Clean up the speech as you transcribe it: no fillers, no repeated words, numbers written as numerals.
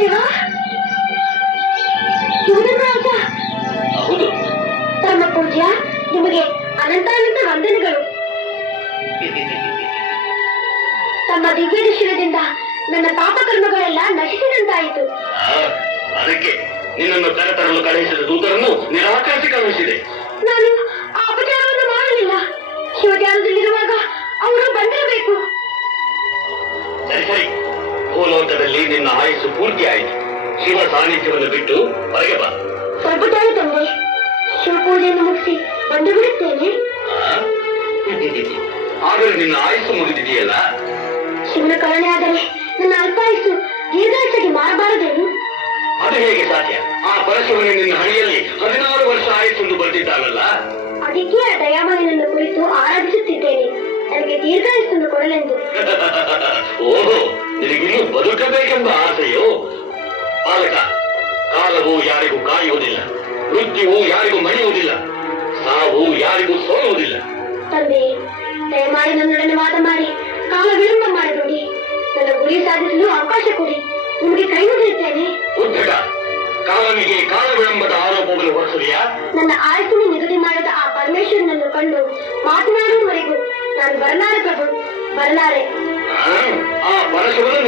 ದೇವಾ, ಯುವರಾಜ. ಹೌದು. ಧರ್ಮ ಪೂಜ್ಯ, ನಿಮಗೆ ಅನಂತಾನಂತ ವಂದನೆಗಳು. ತಮ್ಮ ದಿವ್ಯ ದರ್ಶನದಿಂದ ನನ್ನ ಪಾಪಕರ್ಮಗಳೆಲ್ಲ ನಶಿಸಿದಂತಾಯಿತು. ಅದಕ್ಕೆ ನಿನ್ನನ್ನು ಕರೆತರಲು ಕಳುಹಿಸಿದ ದೂತರನ್ನು ನಿರಾಕರಿಸಿ ಕಳುಹಿಸಿದೆ. ನಾನು ಆ ಅಪಚಾರವನ್ನು ಮಾಡಲಿಲ್ಲ. ಶಿವಧ್ಯಾನದಲ್ಲಿರುವಾಗ ಅವರು ಬಂದಿರಬೇಕು. ಸರಿ ಸರಿ, ಭೂಲೋಕದಲ್ಲಿ ನಿನ್ನ ಆಯುಸ್ಸು ಪೂರ್ತಿ ಆಯಿತು. ಶಿವ ಸಾನ್ನಿಧ್ಯವನ್ನು ಬಿಟ್ಟು ಹೊರಗೆ ಬಾ. ಸ್ವಲ್ಪ ತಾಳು ತಂದೆ, ಶಿವಪೂಜೆಯನ್ನು ಮುಗಿಸಿ ಬಂದು ಬಿಡುತ್ತೇನೆ. ಆದರೆ ನಿನ್ನ ಆಯುಸ್ಸು ಮುಗಿದಿದೆಯಲ್ಲ. ಶಿವನ ಕರುಣೆ ಆದರೆ ನನ್ನ ಅಲ್ಪಾಯುಸ್ಸು ದೀರ್ಘಾಯುಷ್ಯಕ್ಕೆ ಮಾರಬಾರದೇನು? ಅದು ಹೇಗೆ ಸಾಧ್ಯ? ಆ ಪರಶುವನೇ ನಿನ್ನ ಹಣಿಯಲ್ಲಿ 16 ವರ್ಷ ಆಯುಸ್ಸೆಂದು ಬರ್ತಿದ್ದಾಗಲ್ಲ. ಅದಕ್ಕೆ ಆ ದಯಾಮಯನನ್ನು ಕುರಿತು ಆರಾಧಿಸುತ್ತಿದ್ದೇನೆ, ನನಗೆ ದೀರ್ಘಾಯುಸ್ಸನ್ನು ಕೊಡಲೆಂದು. ಓಹೋ, ನಿನಗಿನ್ನೂ ಬದುಕಬೇಕೆಂಬ ಆಸೆಯೋ? ಬಾಲಕ, ಕಾಲವು ಯಾರಿಗೂ ಕಾಯುವುದಿಲ್ಲ, ಮೃತ್ಯುವು ಯಾರಿಗೂ ಮಣಿಯುವುದಿಲ್ಲ, ಸಾವು ಯಾರಿಗೂ ಸೋಲುವುದಿಲ್ಲ. ತಂದೆ, ದಯಮಾಡಿ ನನ್ನೊಡನೆ ವಾದ ಮಾಡಿ ಕಾಲ ವಿಳಂಬ ಮಾಡಬೇಡಿ. ನನ್ನ ಗುರಿ ಸಾಧಿಸಲು ಅವಕಾಶ ಕೊಡಿ, ನಿಮಗೆ ಕೈ ಮುಗಿಯುತ್ತೇನೆ. ಉದ್ದಟ, ಕಾಲನಿಗೆ ಕಾಲ ವಿಳಂಬದ ಆರೋಪವನ್ನು ಹೊರಿಸುವಿಯಾ? ನನ್ನ ಆಯುಸ್ಸನ್ನು ನಿಗದಿ ಮಾಡಿದ ಆ ಪರಮೇಶ್ವರನನ್ನು ಕಂಡು ಮಾತನಾಡುವವರೆಗೂ ನಾನು ಬರಲಾರೆ ಪ್ರಭು, ಬರಲಾರೆ. ಆ ಪರಶುವನ್ನು